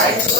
तेरा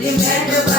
you